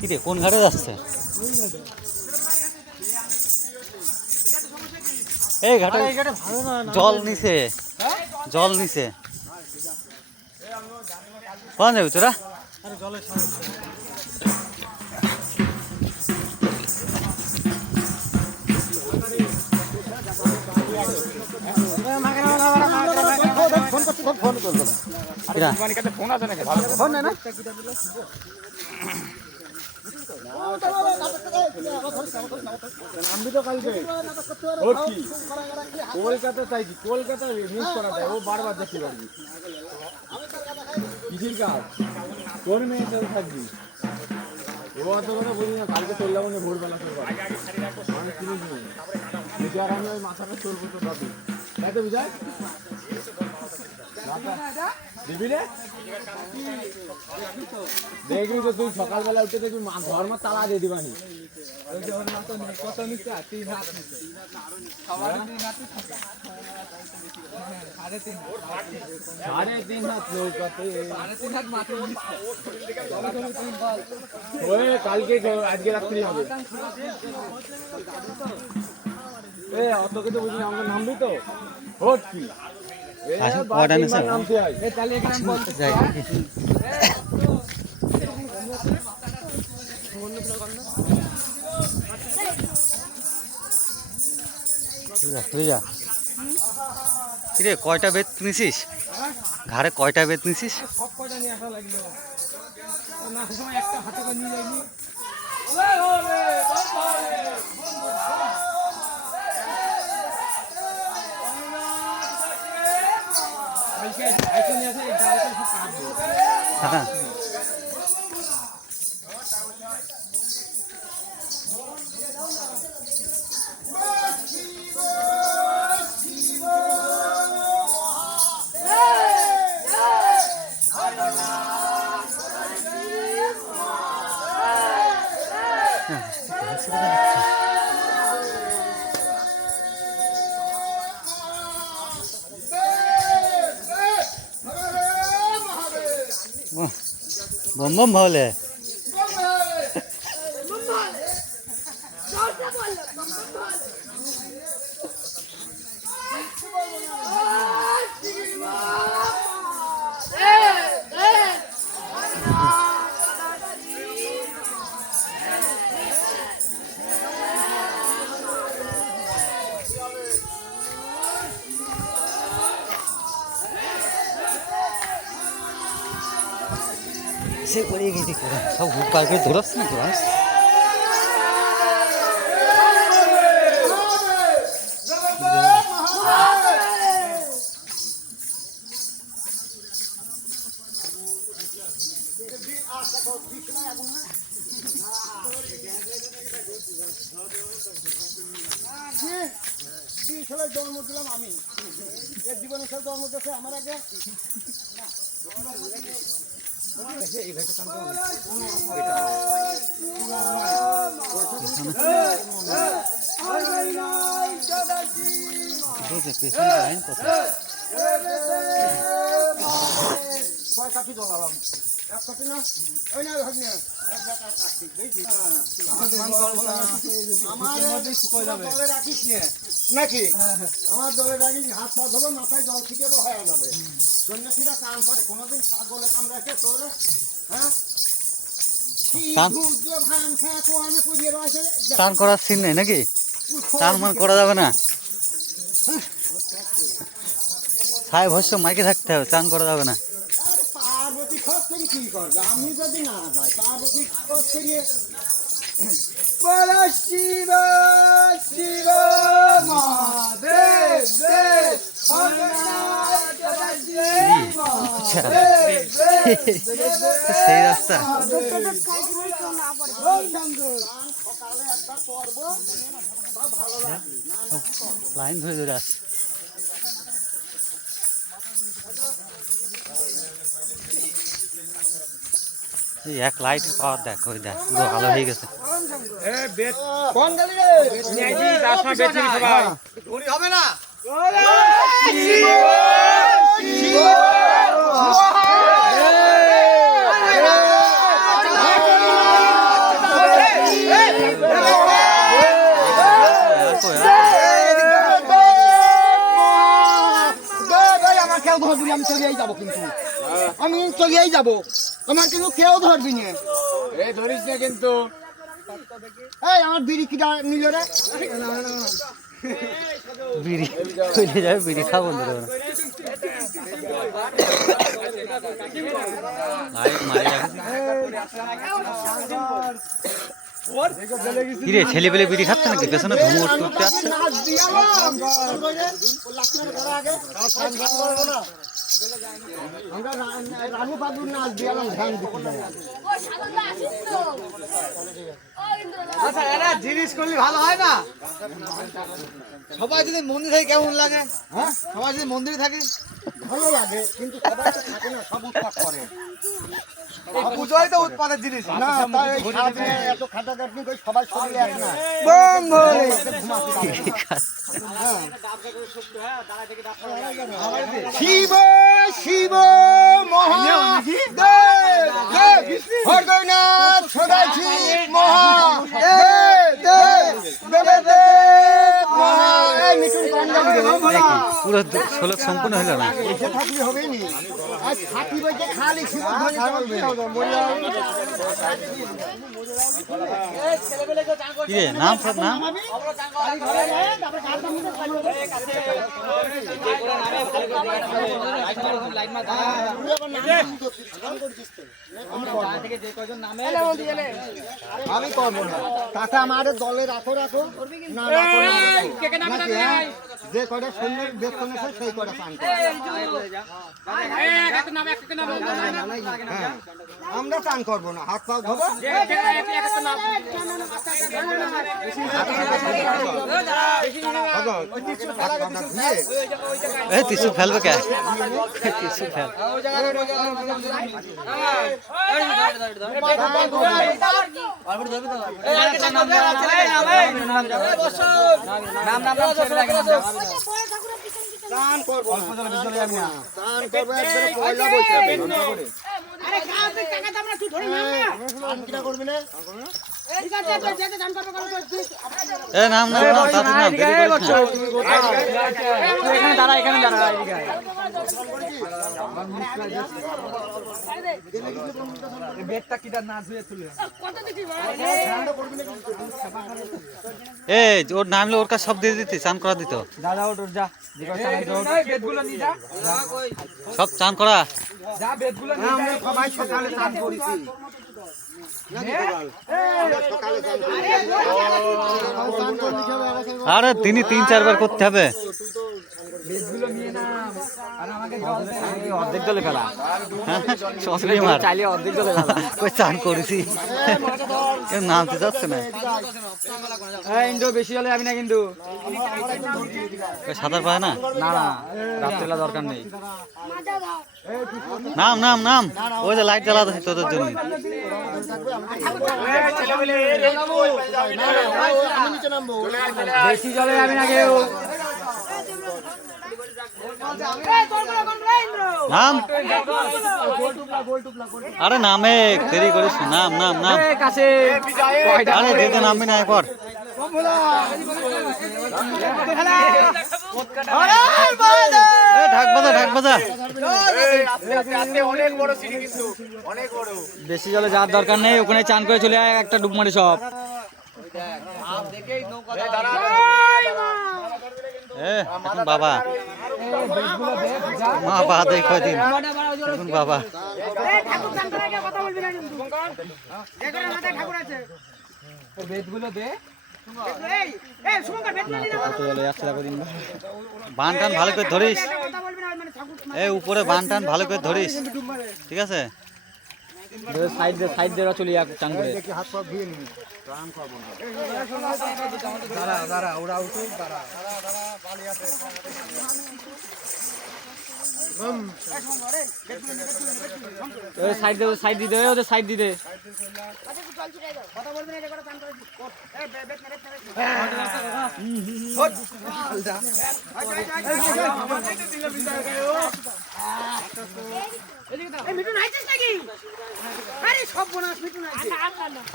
কিরে কোন ঘাটে যাচ্ছে? এই ঘাটে জল নিচে, জল নিচে কোন যাবি তোরা? ফোন আছে নাকি? ফোন নেই না? আমি তো কালকে কলকাতা চাইছি, কলকাতা মিস করা যায়, ও বারবার দেখতে পারবি কিসির কাজ তোর মেয়ে চল থাকবি। ও অত কথা বলি না, কালকে চললাম না ভোরবেলা চলবার আমি কিনে নিই দেখি, আর আমি ওই মাথাটা চলবো তো দাবি তাই তো বুঝাই দিবি রে। দেখবি তো তুই সকালবেলা উঠে দেখবি ঘর মা তালা দিয়ে দিবানি। কত নিচ্ছে? 3 হাত নিচ্ছে। 3.5 হাত নৌকাতে 3.5 হাত মাত্র ওই কালকে আজকে রাত্রি হবে। অত কিছু বুঝি না, আমরা নামবি তো ভোট কি নামতে হয়। কিরে কয়টা বেত নিছিস? ঘাড়ে কয়টা বেত নিছিস? সব কয়টা নিয়ে আসা লাগলো না, সময় একটা হাতে করে নিয়ে যাইনি। হ্যাঁ বম বম ভাবলে সে করে গেছি সব হুক পার করে ধরাচ্ছে না তোরা। জন্ম দিলাম আমি, এর জীবনের সাথে জন্ম দিয়েছে আমার আগে। নাকি আমার দলে রাখিস, হাত পা ধরো, মাথায় জল ছিটাবো, হয়ে যাবে। সন্ন্যাসীরা কাম করে, কোনোদিন পাগলে কামড়াইছে তোর? হ্যাঁ, টান করার সিন নেই নাকি? টান মান করা যাবে না, ছায় ভস্য মাইকে থাকতে হবে, টান করা যাবে না। পার্বতী খোঁজ করে কি করবে? আমি যদি না যাই, পার্বতী খোঁজ করিয়ে শিব শিব মহাদেব সেই রাস্তা লাইন ধরে ধরে আসছে। এই এক লাইটের পাওয়ার দেখ, ওই দেখ পুরো আলো হয়ে গেছে। হবে না আমি চলিয়েই যাবো, কিন্তু আমি চলিয়েই যাবো, আমার কিন্তু কেউ ধরবি না। এই ধরিস না কিন্তু। এই আমার বিড়ি কিটা নিল রে, বিড়ি চলে যাবে, বিড়ি খাবো না লাইট মারি রাখেছি। কিরে ছেলে পেলে বিড়ি খাচ্ছে নাকি? পেছনে ধুমুর টুটতে আসছে। রানু বাবুর নাচ দিলাম ধ্যান জিনিস করলে ভালো হয় না। সবাই যদি মন্দির থাকে কেমন লাগে? হ্যাঁ, সবাই যদি মন্দিরে থাকে ভালো লাগে, কিন্তু সবাই তো থাকে না, সব উৎপাত করে। পুজোয় তো উৎপাদের জিনিস না, তাই এত খাটাখাটনি করে সবাই শরীরে এক না। শিব শিব মহাদেব হরদয়নাথ সদাশিব মহাদেব দেব মহা। এই মিঠুন পুরো ষোলক সম্পূর্ণ হলো না। এসে থাকলে হবে নি, আজ থাকি বইতে খালি শিব ধ্বনি চলবে। কিরে নাম সব নাম আমি করবো না, টাকা আমাদের দলে রাখো রাখো না রাখো না, যে কটা সুন্দর বেতন আছে সেই কটা চান আমরা চান করবো না, হাত পাও ধরো। টিস্যু ফেলবে কে? Tissue fail. চান করবো না, চান করবো একবারে পয়লা বৈশাখে। করবি না? এ নাম নাম নাম তাতে নাম দেরি করিস না। এই ওর নামলে ওর কাছে সব দিয়ে দিতি, চান করা দিত। দাদা ওর যা বেদগুলো নিয়ে যা, সব চান করা। যা বেদগুলো নিয়ে আমরা সবাই সকালে চান করেছি। আরে তিনি 3-4 বার করতে হবে। বেদগুলো নিয়ে না, আর আমাকে অর্ধেক দলে ফেলা সসলি মার চাইলে অর্ধেক দলে ফেলা। কই চান করেছি, কেউ নামতে যাচ্ছে না। ইন্দ্র বেশি হলে যাবি না কিন্তু, সাঁতার পায় না। না না রাত্রেলা দরকার নেই। নাম নাম নাম, ওই যে লাইট জ্বালাতে তোদের জন্য। বেশি জলে যাবি না কেউ। নাম আরে নামে দেরি করিস, নাম নাম নাম। কাছে আরে যেতে নামবি না এরপর। ঢাক বাজা ঢাক বাজা। বেশি জলে যাওয়ার দরকার নেই, ওখানে চান করে চলে আয়, একটা ডুব মারে সব। এখন বাবা মা বা দেখ কয়দিন এখন বাবা। বেদগুলো দে, বান টান ভালো করে ধরিস, এই উপরে বান টান ভালো করে ধরিস, ঠিক আছে? সাইড দে, সাইড দিয়ে চলে যাক চান করে। হাত পা ধুয়ে নিবি, চান করবো না। দাঁড়া দাঁড়া, ওরা উঠুক, দাঁড়া। সাইড দে, সাইড দিতে, ওদের সাইড দিতে।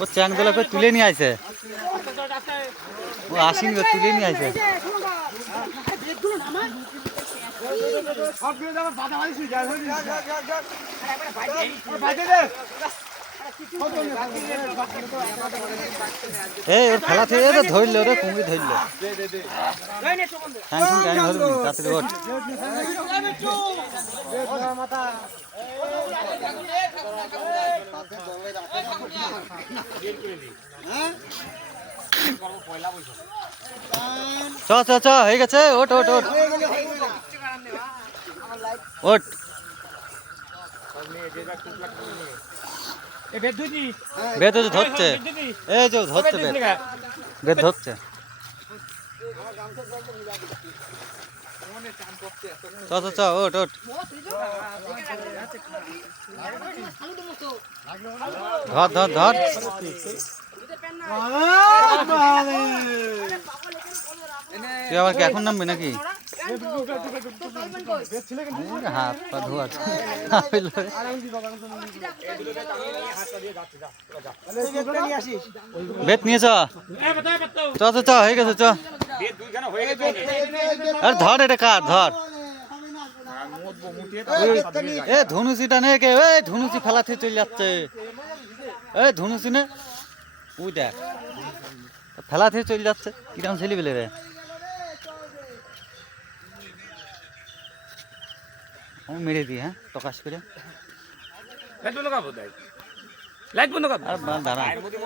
ও চ্যাংদোলাকে তুলে নিয়ে আসে, ও আসেনি, ও তুলে নিয়ে আসে। এই ওর খেলা থেকে তো ধরলো রে, কুমির ধরলো। ঠ্যাং ঠ্যাং ধরবি তাড়াতাড়ি ওঠ। চ চ চ হয়ে গেছে, ওঠ ওঠ ওঠ ওঠ। বেদ ওই যে ধরছে, এই যে ধরছে বেদ, বেদ ধরছে। চ চ চ ওঠ ওঠ। ধর ধর ধর। তুই আবার কি এখন নামবি নাকি? হাত পা ধোয়া। বেত নিয়ে চ চ চ চ হয়ে গেছে চ। আরে ধর, এটা কার, ধর। এ ধনুচিটা নে কে, এই ধনুচি ফেলা থেকে চলে যাচ্ছে। এই ধনুচি নে, ওই দেখ ফেলা থেকে চলে যাচ্ছে। কিরম ছেলে বেলে রে, আমি মেরে দিই। হ্যাঁ প্রকাশ করে লাইট বন্ধ কর, লাইট বন্ধ কর। আর দাঁড়া।